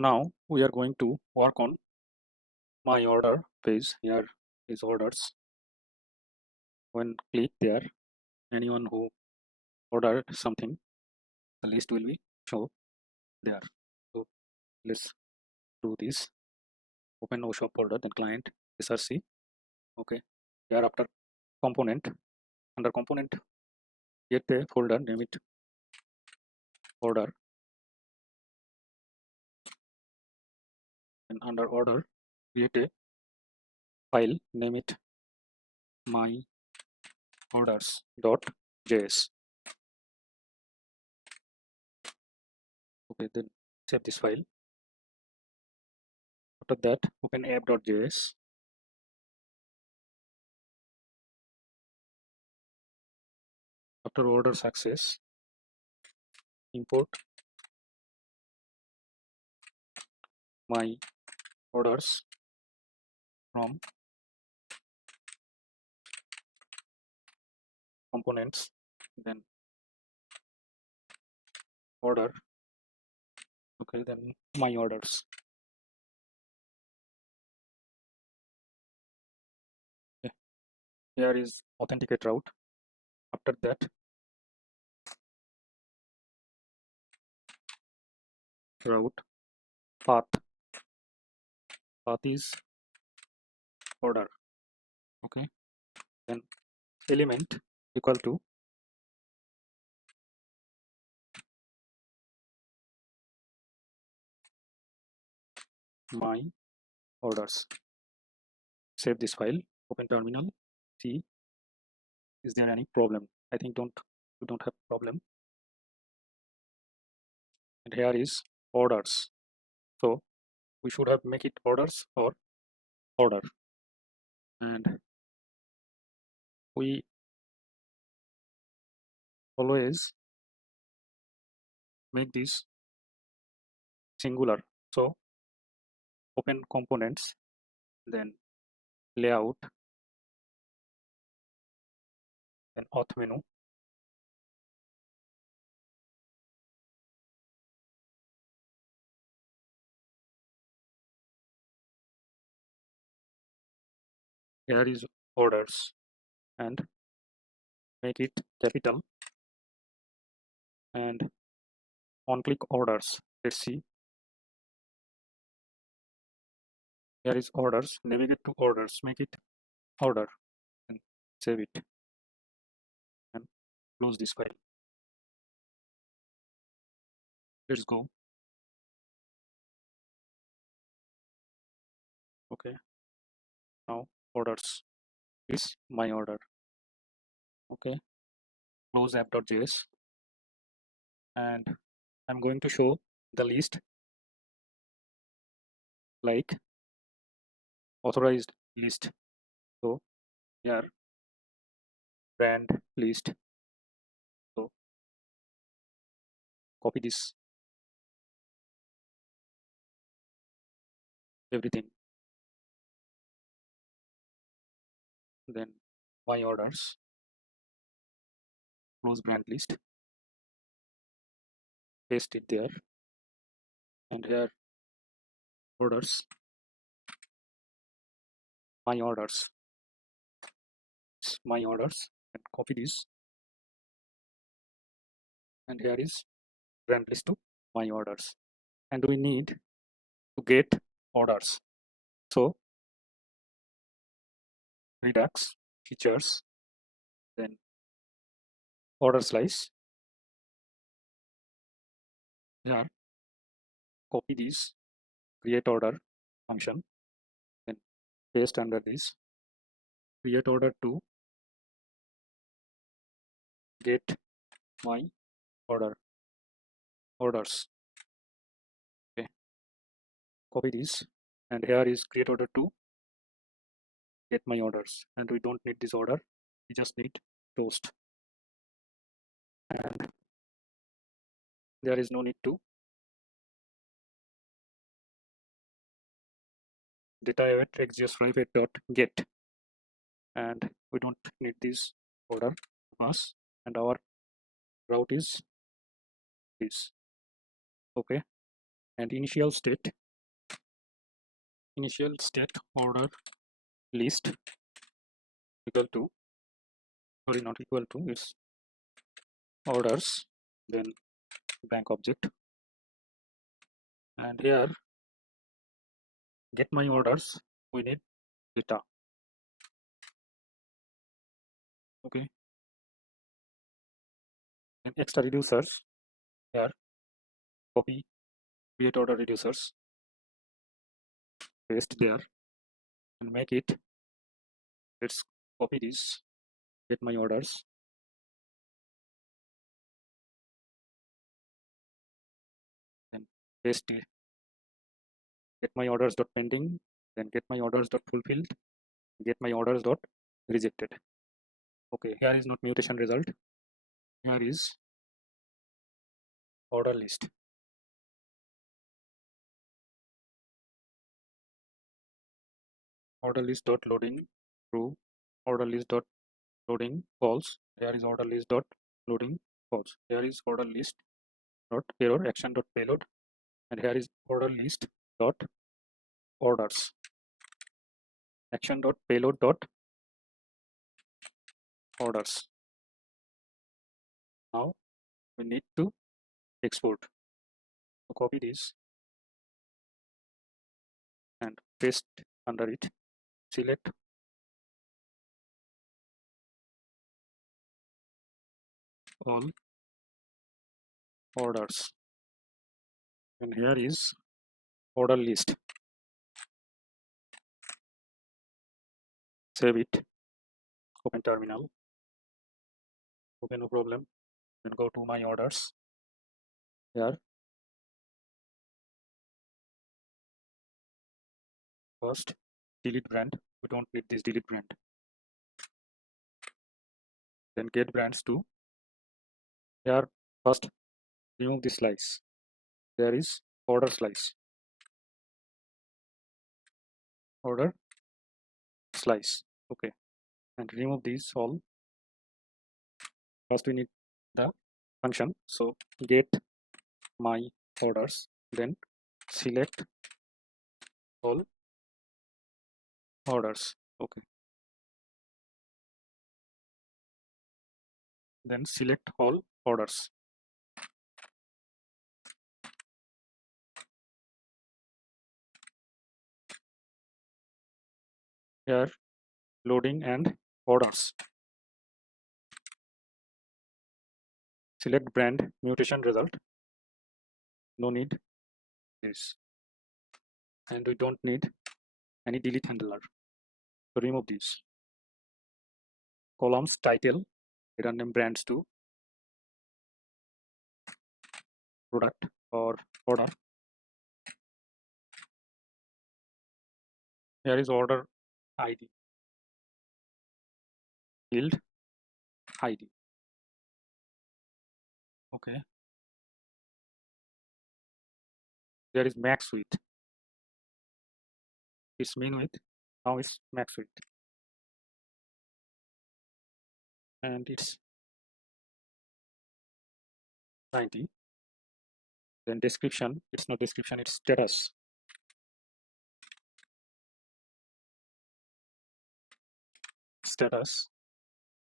Now we are going to work on my order page. Here is orders. When click there, anyone who ordered something, the list will be shown there. So let's do this. Open O shop folder, then client src. Okay. Here after component, under component, get a folder, name it order, and under order, create a file, name it my orders.js. Okay, then save this file. After that, open app.js. After order success, import my orders from components, then order. Okay, then my orders. Okay. Here is authenticate route. After that, route path. Path is order. Okay, then element equal to my orders. Save this file. Open terminal. See, is there any problem? I think you don't have problem. And here is orders. So we should have make it orders or order, and we always make this singular. So open components, then layout, then auth menu. Here is orders, and make it capital, and on click orders. Let's see. Here is orders. Navigate to orders. Make it order, and save it, and close this file. Let's go. Okay. Now orders is my order. Okay. Close app.js, and I'm going to show the list like authorized list. So here brand list. So copy this everything, then my orders, close brand list, paste it there, and here orders, my orders, and copy this, and here is brand list to my orders, and we need to get orders. So redux features, then order slice. Here copy this create order function, then paste under this create order to get my orders. Okay, copy this, and here is create order to get my orders, and we don't need this order, we just need toast, and there is no need to data at xgs5.get, and we don't need this order pass, and our route is this. Okay, and initial state order list equal to, sorry, not equal to, it's orders, then blank object, and here get my orders, we need data. Okay, and extra reducers, here copy create order reducers, paste there and make it, let's copy this, get my orders, and paste it, get my orders dot pending, then get my orders dot fulfilled, get my orders dot rejected. Okay, here is not mutation result, here is order list. Order list dot loading true, order list dot loading false, here is order list dot loading false, here is order list dot error action dot payload, and here is order list dot orders action dot payload dot orders. Now we need to export. So copy this and paste under it, select all orders, and here is order list, save it, open terminal, okay, no problem, then go to my orders, here first delete brand, we don't need this delete brand, then get brands to, here first remove this slice, there is order slice, order slice, okay, and remove these all. First we need the function, so get my orders, then select all orders, okay, then select all orders, here loading and orders, select brand mutation result, no need this, and we don't need any delete handler, so remove this, columns title, hidden name brands to product or order, here is order id, field id, okay, there is max width, it's min width, now it's max width, and it's 90, then description, it's not description, it's status,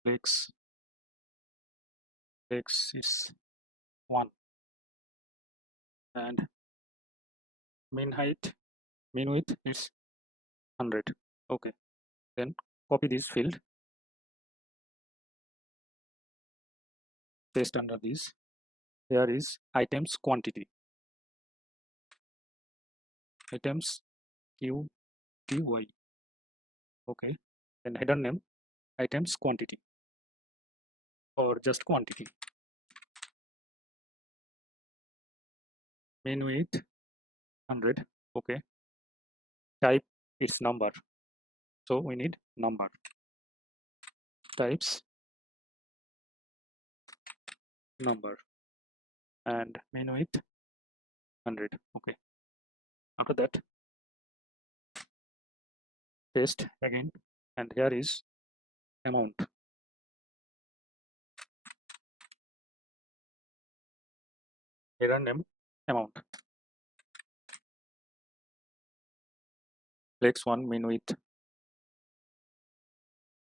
clicks is 1, and min height, min width is 100, okay, then copy this field, paste under this, here is items quantity, items QTY, okay, then header name items quantity or just quantity, min width 100, okay, type its number, so we need number, types number, and min width 100, okay, after that paste again, and here is amount, header name amount, flex1 min width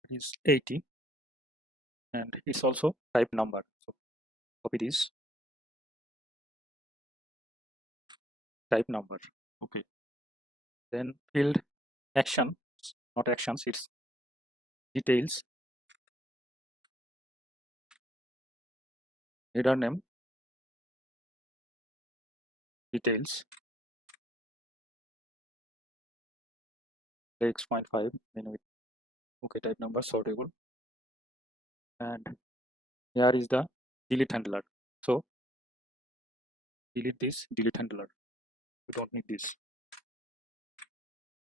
is 80, and it's also type number. So copy this type number. Okay. Then field action, not actions, it's details, header name, details, x.5 min width. Okay, type number sortable, and here is the delete handler. So delete this delete handler. We don't need this.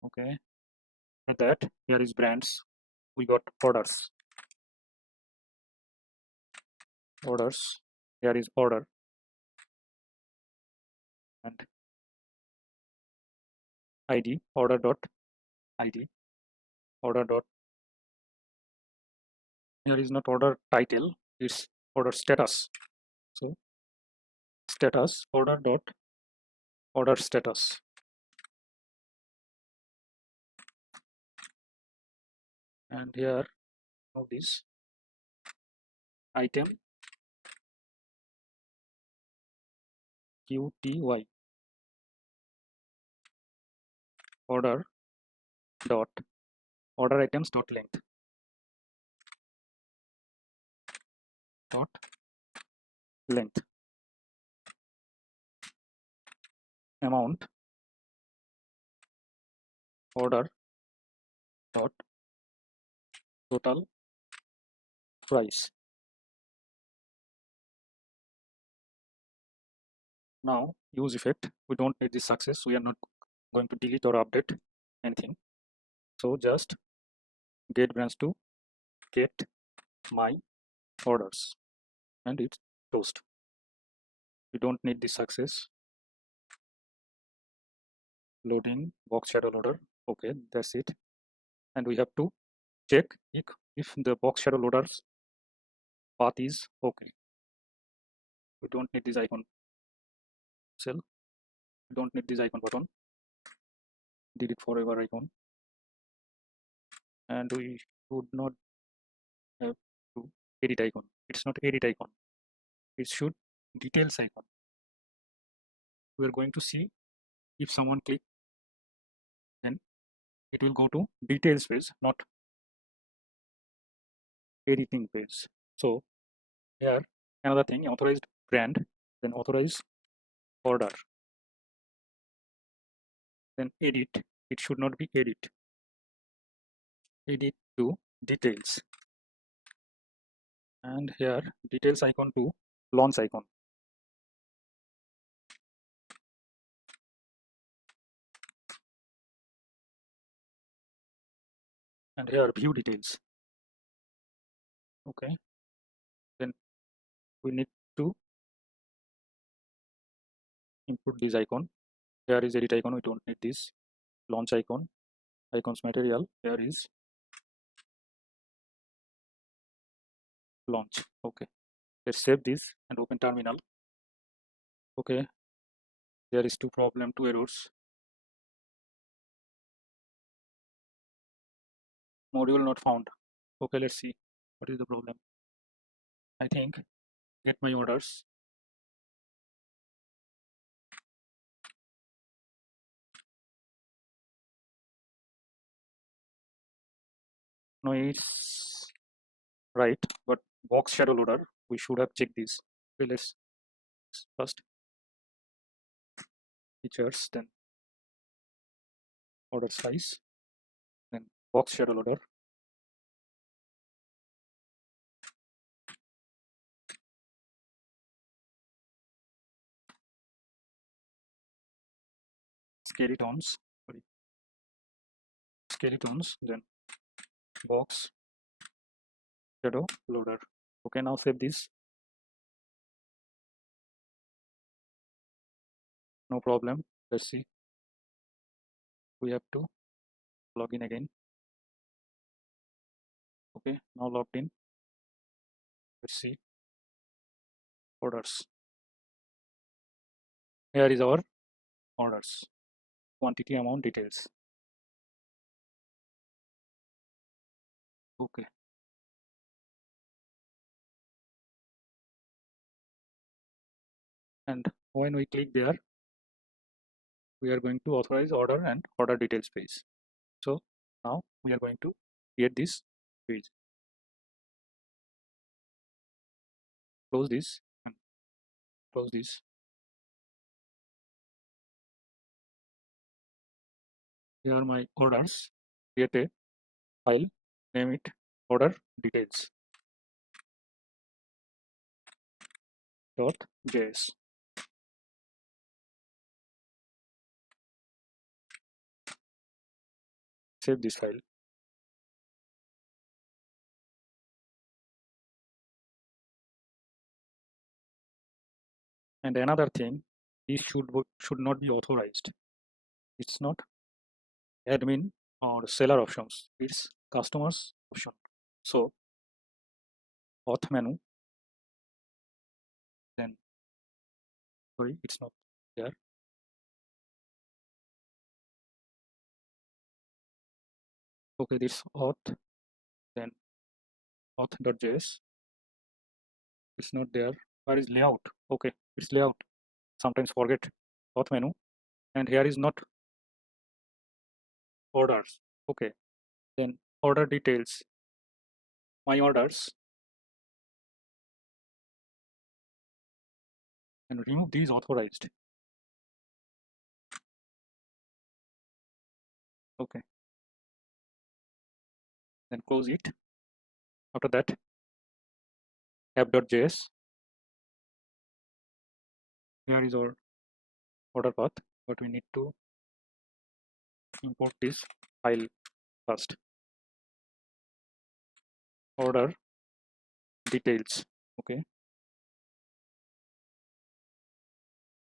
Okay. And that here is brands. We got orders. Orders. Here is order, and ID order dot ID order dot. Here is not order title. It's order status. So status order dot order status, and here now this item QTY order dot order items dot length dot length amount order dot total price. Now use effect. We don't need this success. We are not going to delete or update anything. So just get branch to get my orders, and it's closed. We don't need this success. Loading box shadow loader. Okay, that's it. And we have to check if the box shadow loader's path is okay. We don't need this icon cell. We don't need this icon button. Delete forever icon. And we should not have to edit icon. It's not edit icon. It should details icon. We are going to see if someone click, then it will go to details page, not editing page. So here another thing, authorized brand, then authorized order, then edit. It should not be edit. Edit to details, and here details icon to launch icon. And here view details. Okay, then we need to input this icon. Here is edit icon, we don't need this. Launch icon, icons material, here is launch. Okay, let's save this and open terminal. Okay, there is two errors. Module not found. Okay, let's see what is the problem. I think get my orders. No, it's right, but box shadow loader, we should have checked this. Okay, let's first features, then order size, then box shadow loader. Skeletons, sorry, skeletons, then box shadow loader. Okay, now save this. No problem. Let's see. We have to log in again. Okay, now logged in. Let's see orders. Here is our orders, quantity, amount, details. Okay. And when we click there, we are going to authorize order and order details page. So now we are going to create this page. Close this and close this. Here are my orders. Create a file, name it order details .js. Save this file. And another thing, this should not be authorized. It's not admin or seller options. It's customers option. So auth menu, then sorry, it's not there. Okay, this auth, then auth.js. It's not there. Where is layout? Okay, it's layout. Sometimes forget auth menu, and here is not orders. Okay, then order details, my orders, and remove these authorized. Okay, then close it. After that, app.js. Here is our order path, but we need to import this file first. Order details. Okay,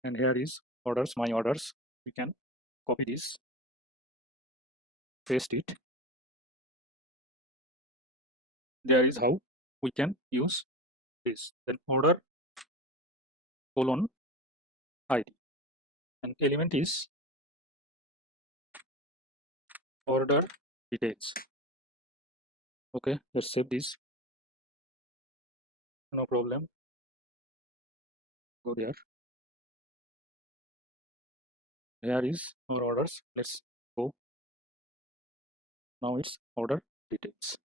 and here is orders, my orders. We can copy this, paste it. There is how we can use this. Then order colon ID, and element is order details. Okay, let's save this. No problem. Go there. Here is our orders. Let's go. Now it's order details.